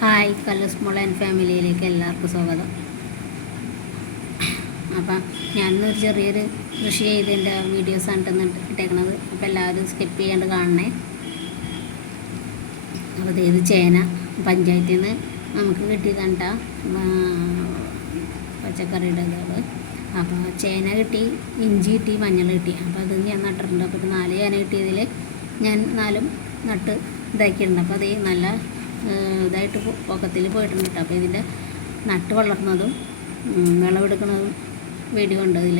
Hi കല്ലൂസ് mall and ഫാമിലിയിലേക്ക് എല്ലാവർക്കും സ്വാഗതം. അപ്പം ഞാനൊരു ചെറിയൊരു കൃഷി ചെയ്തതിൻ്റെ വീഡിയോസാണ് ഇട്ടേക്കണത്. അപ്പോൾ എല്ലാവരും സ്കിപ്പ് ചെയ്യാണ്ട് കാണണേ. അപ്പോൾ ഇത് ചേന പഞ്ചായത്തിൽ നിന്ന് നമുക്ക് കിട്ടിയതാണ് പച്ചക്കറിയുടെ ഇതുകൾ. അപ്പോൾ ചേന കിട്ടി, ഇഞ്ചി കിട്ടി, മഞ്ഞൾ കിട്ടി. അപ്പോൾ അത് ഞാൻ നട്ടിട്ടുണ്ട്. അപ്പോൾ 4 ചേന കിട്ടിയതിൽ ഞാൻ 4 നട്ട് ഇതാക്കിയിട്ടുണ്ട്. അപ്പോൾ അത് നല്ല ഇതായിട്ട് പൊക്കത്തിൽ പോയിട്ടുണ്ട് കേട്ടോ. അപ്പോൾ ഇതിൻ്റെ നട്ട് വളർന്നതും വിളവെടുക്കുന്നതും വീഡിയോ ഉണ്ട് ഇതിൽ.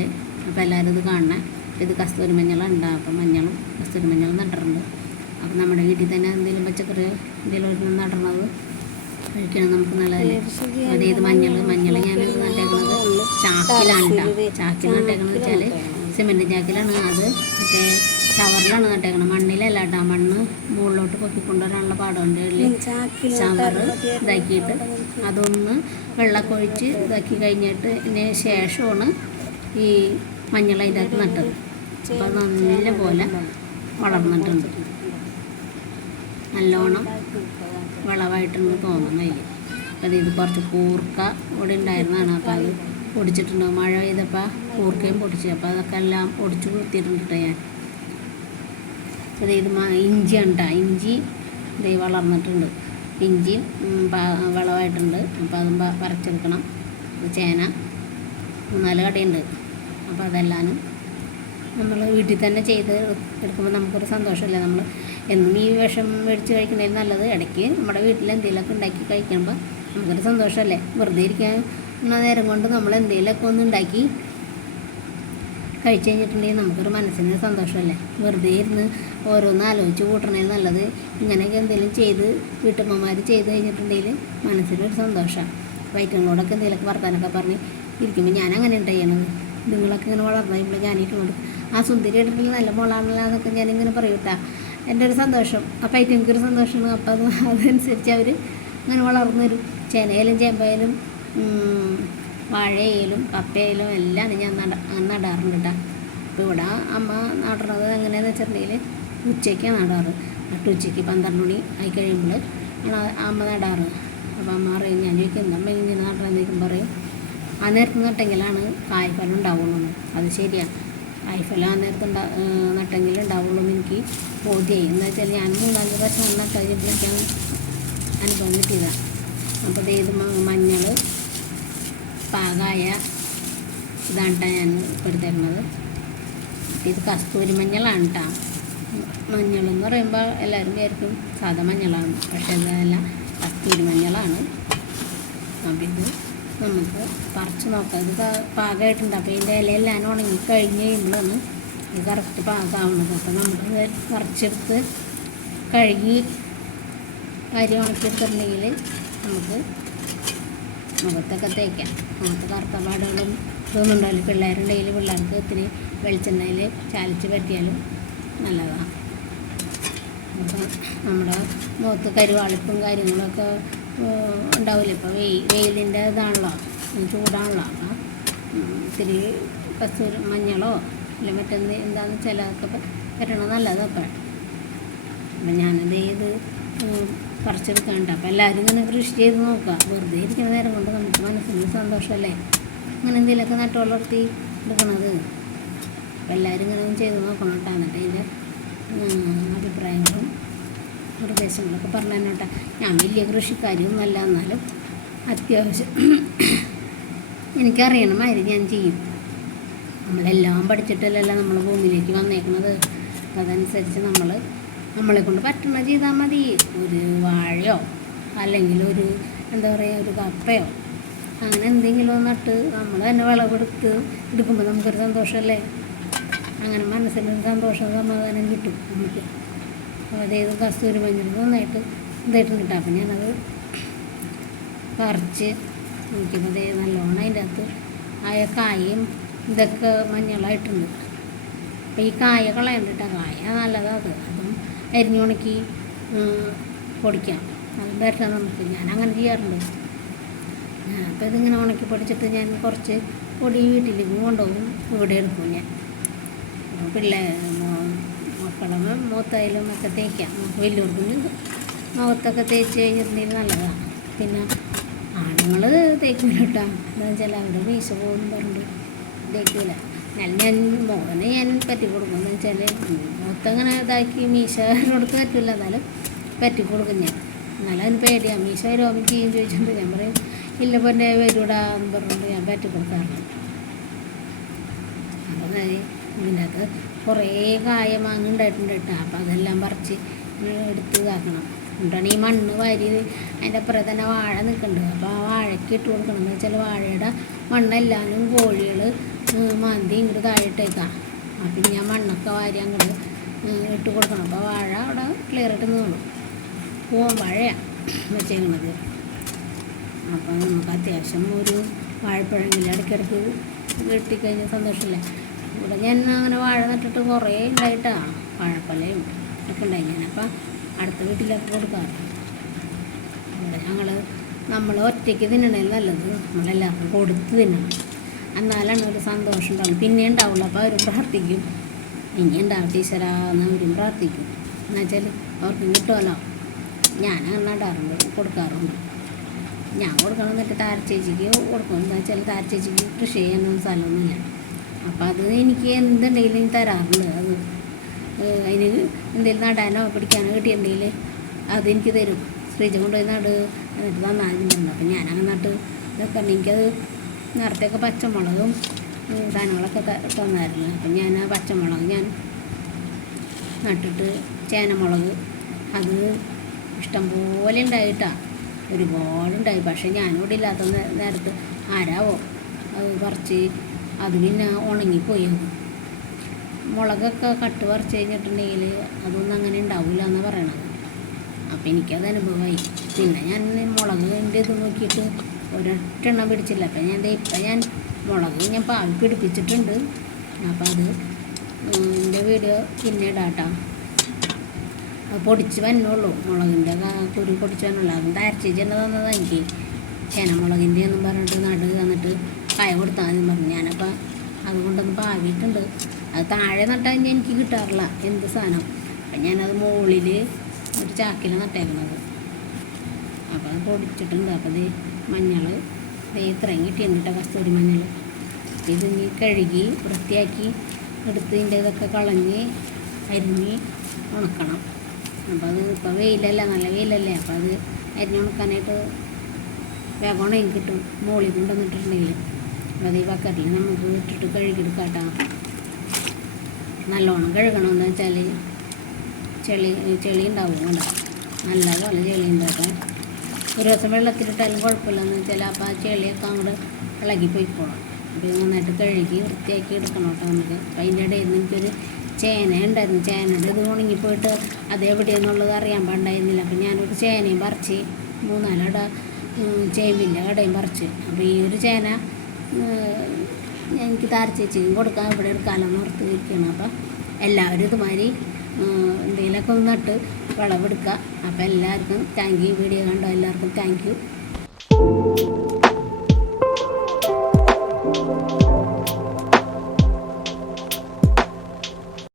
അപ്പോൾ എല്ലാവരും ഇത് കാണണേ. ഇത് കസ്തൂരി മഞ്ഞളുണ്ട്. അപ്പം മഞ്ഞളും കസ്തൂരി മഞ്ഞളും നട്ടിട്ടുണ്ട്. അപ്പം നമ്മുടെ വീട്ടിൽ തന്നെ എന്തെങ്കിലും പച്ചക്കറി എന്തെങ്കിലും നടണത് കഴിക്കണം, നമുക്ക് നല്ലതല്ലേ. അതായത് മഞ്ഞൾ ഞാൻ നട്ടേക്കുന്നത് ചാക്കിലാണ് കേട്ടോ. ചാക്കിൽ നട്ടേക്കണമെന്ന് വെച്ചാൽ സിമെൻറ്റ് ചാക്കിലാണ്. അത് മറ്റേ ചവറിലാണ് നട്ടേക്കണം, മണ്ണിലല്ല കേട്ടോ. മണ്ണ് മുകളിലോട്ട് പൊക്കിക്കൊണ്ടുവരാനുള്ള പാടുണ്ട്. ചവറ് ഇതാക്കിയിട്ട് അതൊന്ന് വെള്ളമൊക്കെ ഒഴിച്ച് ഇതാക്കി കഴിഞ്ഞിട്ട് ഇതിന് ശേഷമാണ് ഈ മഞ്ഞൾ അതിൻ്റെ അകത്ത് നട്ടത്. അപ്പോൾ അത് നല്ല പോലെ വളർന്നിട്ടുണ്ട്, നല്ലോണം വിളവായിട്ടെന്ന് തോന്നുന്നു അതിൽ. അപ്പോൾ ഇത് കുറച്ച് കൂർക്ക ഇവിടെ ഉണ്ടായിരുന്നതാണ്. അപ്പോൾ അത് പൊടിച്ചിട്ടുണ്ടാവും. മഴ പെയ്തപ്പോൾ കൂർക്കയും പൊടിച്ച്, അപ്പോൾ അതൊക്കെ എല്ലാം പൊടിച്ച് കുത്തിയിട്ടുണ്ട് ഞാൻ. ഇത് ഇഞ്ചിയാണ് കേട്ടോ. ഇഞ്ചി ഇത് വളർന്നിട്ടുണ്ട്, ഇഞ്ചിയും വിളവായിട്ടുണ്ട്. അപ്പോൾ അതും പറിച്ചെടുക്കണം. ചേന 4 കടയുണ്ട്. അപ്പോൾ അതെല്ലാം നമ്മൾ വീട്ടിൽ തന്നെ ചെയ്ത് എടുക്കുമ്പോൾ നമുക്കൊരു സന്തോഷമില്ല. നമ്മൾ എന്നും ഈ വിഷം മേടിച്ച് കഴിക്കുന്നതിൽ നല്ലത് ഇടയ്ക്ക് നമ്മുടെ വീട്ടിൽ എന്തെങ്കിലുമൊക്കെ ഉണ്ടാക്കി കഴിക്കുമ്പോൾ നമുക്കൊരു സന്തോഷമല്ലേ. വെറുതെ ഇരിക്കാൻ നേരം കൊണ്ട് നമ്മൾ എന്തെങ്കിലുമൊക്കെ ഒന്ന് ഉണ്ടാക്കി കഴിച്ച് കഴിഞ്ഞിട്ടുണ്ടെങ്കിൽ നമുക്കൊരു മനസ്സിന് സന്തോഷമല്ലേ. വെറുതെ ഇരുന്ന് ഓരോന്ന് ആലോചിച്ച് കൂട്ടണേൽ നല്ലത് ഇങ്ങനെയൊക്കെ എന്തെങ്കിലും ചെയ്ത് വീട്ടമ്മമാർ ചെയ്ത് കഴിഞ്ഞിട്ടുണ്ടെങ്കിൽ മനസ്സിനൊരു സന്തോഷമാണ്. വയറ്റുകളോടൊക്കെ എന്തെങ്കിലുമൊക്കെ വർത്താനൊക്കെ പറഞ്ഞ് ഇരിക്കുമ്പോൾ ഞാൻ അങ്ങനെ ചെയ്യണത്. നിങ്ങളൊക്കെ ഇങ്ങനെ വളർന്നു കഴിയുമ്പോൾ ഞാനിട്ടുണ്ട് ആ സുന്ദരി ഇട്ടിട്ടുള്ള നല്ല മോളാണല്ലോ എന്നൊക്കെ ഞാനിങ്ങനെ പറയൂട്ടാ. എൻ്റെ ഒരു സന്തോഷം. അപ്പോൾ എനിക്കൊരു സന്തോഷമാണ്. അപ്പോൾ അതനുസരിച്ച് അവർ അങ്ങനെ വളർന്നു വരും. ചേനയിലും ചേമ്പായാലും വാഴയിലും കപ്പയിലും എല്ലാം ഞാൻ നടാറുണ്ട് കേട്ടോ. അപ്പോൾ ഇവിടെ അമ്മ നടണത് എങ്ങനെയാണെന്ന് വെച്ചിട്ടുണ്ടെങ്കിൽ ഉച്ചയ്ക്കാണ് നടാറ്. ഉച്ചയ്ക്ക് 12 മണി ആയി കഴിയുമ്പോൾ ആണ് അമ്മ നടാറ്. അപ്പോൾ അമ്മ പറയും, ഞാൻ ചോദിക്കും എന്താ ഇങ്ങനെ നടാൻ പറയും, ആ നേരത്ത് നട്ടെങ്കിലാണ് കായ്ഫലം ഉണ്ടാവുള്ളൂ. അത് ശരിയാണ്, കായ്ഫലം ആ നേരത്ത് നട്ടെങ്കിൽ ഉണ്ടാവുള്ളൂ എന്ന് എനിക്ക് ബോധ്യമായി. എന്ന് വെച്ചാൽ ഞാൻ 3-4 വർഷം നട്ടപ്പോഴേക്കാൻ അനുഭവം കിട്ടിയതാണ്. അപ്പോൾ ഇത് മഞ്ഞൾ പാകായ ഇതാണ് ഞാൻ എടുത്തേക്കുന്നത്. ഇത് കസ്തൂരി മഞ്ഞളാണ് കേട്ടോ. മഞ്ഞളെന്ന് പറയുമ്പോൾ എല്ലാവരും വിചാരിക്കും സാധാ മഞ്ഞളാണ്, പക്ഷേ അതല്ല, കസ്തൂരി മഞ്ഞളാണ്. അപ്പം ഇത് നമുക്ക് പറിച്ച് നോക്കാം. ഇത് പാകമായിട്ടുണ്ട്. അപ്പോൾ ഇതിൻ്റെ ഇലയെല്ലാം ഉണങ്ങി കഴിഞ്ഞ് കഴിയുമ്പോഴാണ് ഇത് കറക്റ്റ് പാകമാവുന്നത്. അപ്പോൾ നമുക്ക് പറിച്ചെടുത്ത് കഴുകി അരി ഉണക്കിയെടുത്തിട്ടുണ്ടെങ്കിൽ നമുക്ക് മുഖത്തൊക്കെ തേക്കാം. മുഖത്ത് കറുത്ത പാടുകളും ഇതൊന്നും ഉണ്ടാവില്ല. പിള്ളേരുണ്ടെങ്കിൽ പിള്ളേർക്ക് ഇത്തിരി വെളിച്ചെണ്ണയിൽ ചാലിച്ച് പറ്റിയാലും നല്ലതാണ്. അപ്പം നമ്മുടെ മുഖത്ത് കരുവാളിപ്പും കാര്യങ്ങളൊക്കെ ഉണ്ടാവില്ല. ഇപ്പോൾ വെയിലിൻ്റെ ഇതാണല്ലോ, ചൂടാണല്ലോ. അപ്പം ഇത്തിരി കസ്തൂരി മഞ്ഞളോ ഇല്ല മറ്റെന്ത് എന്താണെന്ന് വെച്ചാൽ അതൊക്കെ പറ്റണം നല്ലത്. അപ്പം ഞാനത് പറിച്ചെടുക്കാനുണ്ട്. അപ്പോൾ എല്ലാവരും ഇങ്ങനെ കൃഷി ചെയ്ത് നോക്കുക. വെറുതെ ഇരിക്കുന്ന നേരം കൊണ്ട് നമുക്ക് മനസ്സിന് സന്തോഷമല്ലേ അങ്ങനെ എന്തെങ്കിലുമൊക്കെ നട്ട് വളർത്തി എടുക്കണത്. അപ്പോൾ എല്ലാവരും ഇങ്ങനെ ഒന്ന് ചെയ്ത് നോക്കണം കേട്ടോ. എന്നിട്ട് അതിൻ്റെ അഭിപ്രായങ്ങളും നിർദ്ദേശങ്ങളൊക്കെ പറഞ്ഞു തന്നോട്ടെ. ഞാൻ വലിയ കൃഷിക്കാരിയൊന്നും അല്ല, എന്നാലും അത്യാവശ്യം എനിക്കറിയണമാതിരി ഞാൻ ചെയ്യും. നമ്മളെല്ലാം പഠിച്ചിട്ടല്ലല്ലോ നമ്മൾ ഭൂമിയിലേക്ക് വന്നേക്കുന്നത്. അതനുസരിച്ച് നമ്മളെ കൊണ്ട് പറ്റണ ചെയ്താൽ മതി. ഒരു വാഴയോ അല്ലെങ്കിൽ ഒരു എന്താ പറയുക ഒരു കപ്പയോ അങ്ങനെ എന്തെങ്കിലും നട്ട് നമ്മൾ തന്നെ വിളവെടുത്ത് എടുക്കുമ്പോൾ നമുക്കൊരു സന്തോഷമല്ലേ. അങ്ങനെ മനസ്സിനൊരു സന്തോഷം സമാധാനം കിട്ടും നമുക്ക്. അതായത് കസ്തൂരി മഞ്ഞൾ നന്നായിട്ട് ഇതായിട്ടുണ്ട് കിട്ടും. അപ്പം ഞാനത് പറിച്ച് നോക്കിയപ്പോൾ നല്ലോണം അതിൻ്റെ അകത്ത് ആയ കായയും ഇതൊക്കെ മഞ്ഞളായിട്ടുണ്ട്. അപ്പോൾ ഈ കായ കളയണ്ടിട്ട കായ നല്ലതാണ്. അതും അരിഞ്ഞുണക്കി പൊടിക്കാം, അത് വരട്ടാൻ നമുക്ക്. ഞാൻ അങ്ങനെ ചെയ്യാറുണ്ട്. അപ്പോൾ ഇതിങ്ങനെ ഉണക്കി പൊടിച്ചിട്ട് ഞാൻ കുറച്ച് പൊടി വീട്ടിലേക്ക് കൊണ്ടുപോകും, ഇവിടെ എടുക്കും ഞാൻ. മക്കളെ മുഖത്തായാലും ഒക്കെ തേക്കാം. നമുക്ക് വലിയവർക്കും മുഖത്തൊക്കെ തേച്ച് കഴിഞ്ഞിട്ടുണ്ടെങ്കിൽ നല്ലതാണ്. പിന്നെ ആണുങ്ങൾ തേക്കില്ല കേട്ടോ. എന്താണെന്ന് വെച്ചാൽ അവരുടെ മീശ പോകുന്നു പറഞ്ഞിട്ട് തേക്കില്ല. ഞാൻ മോനെ ഞാൻ പറ്റി കൊടുക്കും. എന്ന് വെച്ചാൽ മൊത്തം അങ്ങനെ ഇതാക്കി മീശ കൊടുത്ത് പറ്റില്ല, എന്നാലും പറ്റി കൊടുക്കും ഞാൻ. എന്നാലും അതിന് പേടിയാണ്. മീശ രോമം ചെയ്യും ചോദിച്ചിട്ട് ഞാൻ പറയും ഇല്ല പൊന്നെ വരൂടാ എന്ന് പറഞ്ഞുകൊണ്ട് ഞാൻ പറ്റി കൊടുക്കാറുണ്ട്. അപ്പം ഇതിൻ്റെ അകത്ത് കുറേ കായ മാങ്ങ ഉണ്ടായിട്ടുണ്ട് കേട്ടോ. അപ്പം അതെല്ലാം പറിച്ച് എടുത്ത് ഇതാക്കണം. എന്നിട്ടാണ് ഈ മണ്ണ് വാരി അതിൻ്റെ അപ്പുറം തന്നെ വാഴ നിൽക്കുന്നുണ്ട്. അപ്പോൾ ആ വാഴയ്ക്ക് ഇട്ട് കൊടുക്കണം. എന്ന് വെച്ചാൽ വാഴയുടെ മണ്ണെല്ലാനും കോഴികൾ മാന്തി ഇങ്ങോട്ട് താഴെട്ടേക്കാം. അപ്പം ഞാൻ മണ്ണൊക്കെ വാരി അങ്ങോട്ട് ഇട്ട് കൊടുക്കണം. അപ്പോൾ വാഴ അവിടെ ക്ലിയറായിട്ട് നീളും. പൂവൻ വാഴയാണ് വെച്ചേക്കണത്. അപ്പോൾ നമുക്ക് അത്യാവശ്യം ഒരു വാഴപ്പഴമെങ്കിലും ഇടയ്ക്കിടയ്ക്ക് വെട്ടിക്കഴിഞ്ഞ സന്തോഷമില്ല. ഇവിടെ ഞാൻ അങ്ങനെ വാഴ നട്ടിട്ട് കുറേ ഉണ്ടായിട്ടാണ് വാഴപ്പലയും ഒക്കെ ഉണ്ടായി. ഞാനപ്പോൾ അടുത്ത വീട്ടിലൊക്കെ കൊടുക്കാറ്. ഇവിടെ നമ്മൾ ഒറ്റയ്ക്ക് തിന്നണേൽ നല്ലത് നമ്മളെല്ലാവർക്കും കൊടുത്ത് തിന്നണം. എന്നാലാണ് ഒരു സന്തോഷം ഉണ്ടാവും. പിന്നെ ഉണ്ടാവുള്ളൂ. അപ്പോൾ അവരും പ്രാർത്ഥിക്കും ഇനി ഉണ്ടാവും ടീച്ചറാ എന്ന് അവരും പ്രാർത്ഥിക്കും. എന്നുവെച്ചാൽ അവർക്കും കിട്ടുമല്ലോ. ഞാൻ നടാറുണ്ട്, കൊടുക്കാറുണ്ട്. ഞാൻ കൊടുക്കണം എന്നിട്ട് താരച്ചേച്ചിക്ക് കൊടുക്കും. എന്താ വെച്ചാൽ താരച്ചേച്ചിക്ക് കൃഷി ചെയ്യാനൊന്നും സ്ഥലമൊന്നുമില്ല. അപ്പം അത് എനിക്ക് എന്തുണ്ടെങ്കിലും തരാറുണ്ട്. അത് അതിന് എന്തെങ്കിലും നടാനോ പിടിക്കാനോ കിട്ടിയിട്ടുണ്ടെങ്കിൽ അതെനിക്ക് തരും. ഫ്രിഡ്ജ് കൊണ്ടുപോയി നട് എന്നിട്ട് നന്നാകുന്നുണ്ട്. അപ്പം ഞാനങ്ങനെ നട്ട് ഇതൊക്കെ എനിക്കത് നേരത്തെയൊക്കെ പച്ചമുളകും സാധനങ്ങളൊക്കെ തന്നായിരുന്നു. അപ്പം ഞാൻ ആ പച്ചമുളക് ഞാൻ നട്ടിട്ട് ചേനമുളക് അത് ഇഷ്ടംപോലെ ഉണ്ടായിട്ടാണ്, ഒരുപാടുണ്ടായി. പക്ഷേ ഞാനിവിടെ ഇല്ലാത്ത നേരത്ത് ആരാവോ അത് പറിച്ച് അത് പിന്നെ ഉണങ്ങിപ്പോയി. മുളകൊക്കെ കട്ട് പറിച്ച് കഴിഞ്ഞിട്ടുണ്ടെങ്കിൽ അതൊന്നും അങ്ങനെ ഉണ്ടാവില്ല എന്നാണ് പറയണത്. അപ്പോൾ എനിക്കത് അനുഭവമായി. പിന്നെ ഞാൻ മുളകിൻ്റെ ഇത് നോക്കിയിട്ട് ഒരൊറ്റെണ്ണം പിടിച്ചില്ല. അപ്പം ഞാൻ മുളക് ഞാൻ പാവി പിടിപ്പിച്ചിട്ടുണ്ട്. അപ്പോൾ അത് എൻ്റെ വീഡിയോ പിന്നെ ഇടാട്ടോ. അത് പൊടിച്ച് വന്നുള്ളൂ. മുളകിൻ്റെ കുരു പൊടിച്ച് വന്നുള്ളൂ. അതും തരച്ചേച്ചി തന്നെ തന്നതാണ് എനിക്ക്. ചേനമുളകിൻ്റെ എന്നും പറഞ്ഞിട്ട് നട് എന്നിട്ട് കായ കൊടുത്താൽ മതി പറഞ്ഞു. ഞാനപ്പോൾ അതുകൊണ്ടൊന്ന് പാവിയിട്ടുണ്ട്. അത് താഴെ നട്ടാൽ എനിക്ക് കിട്ടാറില്ല എന്ത് സാധനം. അപ്പം ഞാനത് മുകളിൽ ഒരു ചാക്കിൽ നട്ടേക്കണത്. അപ്പോൾ അത് പൊടിച്ചിട്ടുണ്ട്. അപ്പോൾ ഇത് മഞ്ഞൾ ഇത്രയും കിട്ടിയിട്ടുണ്ട്, കസ്തൂരി മഞ്ഞൾ. ഇത് ഇനി കഴുകി വൃത്തിയാക്കി എടുത്ത് ഇതിൻ്റെ ഇതൊക്കെ കളഞ്ഞ് അരിഞ്ഞ് ഉണക്കണം. അപ്പോൾ അത് ഇപ്പോൾ വെയിലല്ല, നല്ല വെയിലല്ലേ. അപ്പോൾ അത് അരിഞ്ഞ് ഉണക്കാനായിട്ട് വേഗം ഉണങ്ങി കിട്ടും മുകളിൽ കൊണ്ടുവന്നിട്ടുണ്ടെങ്കിൽ. അപ്പോൾ അത് ഈ ബക്കറ്റിൽ നമുക്ക് ഇട്ടിട്ട് കഴുകിയെടുക്കാം കേട്ടോ. നല്ലോണം കഴുകണമെന്ന് വെച്ചാൽ ചെളി ഉണ്ടാവും കേട്ടോ, നല്ലപോലെ ചെളി ഉണ്ടാക്കാം. ഒരു ദിവസം വെള്ളത്തിലിട്ടാലും കുഴപ്പമില്ലെന്ന് വെച്ചാൽ അപ്പോൾ ആ ചെളിയൊക്കെ അങ്ങോട്ട് ഇളകി പോയിക്കോളും. അപ്പോൾ നന്നായിട്ട് കഴുകി വൃത്തിയാക്കി എടുക്കണം കേട്ടോ നമുക്ക്. അപ്പോൾ അതിൻ്റെ ഇടയിൽ നിന്ന് എനിക്കൊരു ചേന ഉണ്ടായിരുന്നു. ചേനയുടെ ഇത് ഉണങ്ങിപ്പോയിട്ട് അതെവിടെയെന്നുള്ളത് അറിയാൻ പാടുണ്ടായിരുന്നില്ല. അപ്പോൾ ഞാനൊരു ചേനയും പറിച്ച് 3-4 അട ചേമ്പിൻ്റെ കടയും പറിച്ച്. അപ്പോൾ ഈ ഒരു ചേന എനിക്ക് താരച്ചേച്ചിയും കൊടുക്കാൻ ഇവിടെ എടുക്കാമെന്ന് ഓർത്ത് ഇരിക്കണം. അപ്പം എല്ലാവരും ഇതുമാതിരി എന്തെങ്കിലുമൊക്കെ ഒന്ന് നട്ട് വിളവെടുക്കുക. അപ്പോൾ എല്ലാവർക്കും താങ്ക് യു. വീഡിയോ കണ്ടോ എല്ലാവർക്കും താങ്ക് യു.